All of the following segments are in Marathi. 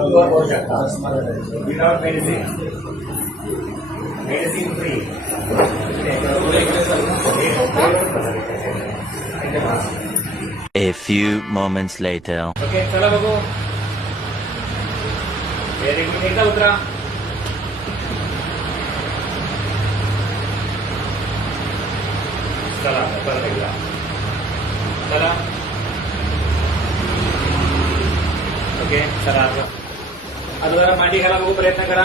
करू शकता without medicine free. A few moments later. Okay चला बघू. Very good. एकदा उतरा. चला परत एकदा. चला ओके चला आता जरा मांडी घाला बघू. प्रयत्न करा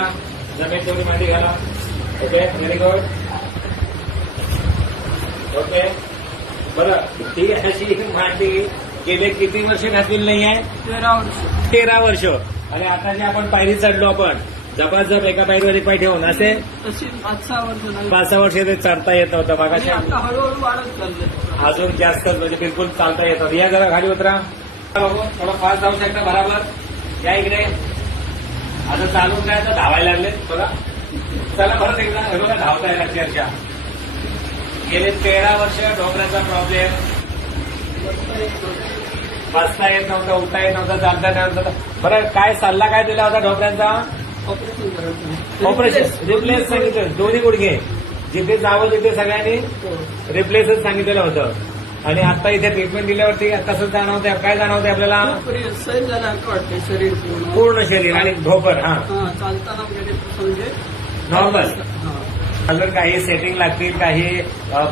जमेल तेवढी मांडी घाला. Okay very good. ओके बरं ठीक आहे. अशी मांडी गेले किती वर्ष घातलेली नाही आहे? 13 वर्ष. आणि आता जे आपण पायरी चढलो आपण जपाजप एका पायरीवर एक पाय ठेवून असे 5-6 वर्ष ते चढता येत होतं. मागाशी हळूहळू वाढत चाललंय. अजून जास्त म्हणजे बिलकुल चालता येत होतं. या जरा खाली उतरा बघू. थोडं फास्ट जाऊ शकता बराबर. या इकडे. आता चालून काय तर धावायला लागले बघा. चला परत एकदा हे बघा धावता येईल अक्षरशः. गेले 13 वर्ष डोंगराचा प्रॉब्लेम. बसता येत नव्हतं, उठता येत नव्हतं, चालता येत नव्हतं. बरं काय सल्ला काय दिला होता डोंगरांचा? ऑपरेशन करायचं. ऑपरेशन रिप्लेस सांगितलं. दोन्ही गुडघे जिथे जावं तिथे सगळ्यांनी रिप्लेसच सांगितलेलं होतं. आणि आता इथे ट्रीटमेंट दिल्यावरती कसं जाणवतंय? काय जाणवतंय आपल्याला? सैल झाल्यासारखं वाटतंय शरीर पूर्ण. पूर्ण शरीर आणि ढोपर. हा चालताना म्हणजे नॉर्मल. अजून काही सेटिंग लागतील, काही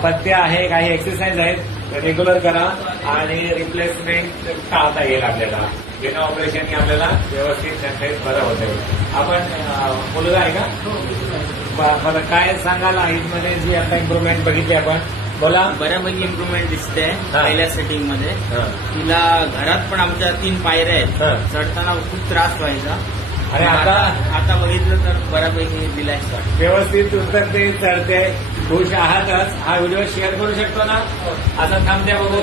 पथ्य आहे, काही एक्सरसाइज आहेत रेग्युलर करा आणि रिप्लेसमेंट टाळता येईल आपल्याला. बिना ऑपरेशननी आपल्याला व्यवस्थित एक्सरसाइज बरं होते. आपण मुलगा आहे का? मला काय सांगाल मध्ये जी आता इम्प्रुव्हमेंट बघितली आपण? बोला. बऱ्यापैकी इम्प्रुव्हमेंट दिसते हा. पहिल्या सेटिंग मध्ये. तिला घरात पण आमच्या 3 पायऱ्या आहेत. चढताना खूप त्रास व्हायचा आणि आता बघितलं तर बऱ्यापैकी रिलॅक्स वाटतं. व्यवस्थित उतरते, चढते, खुश आहातच. हा व्हिडिओ शेअर करू शकतो ना? असं थांबते बघू.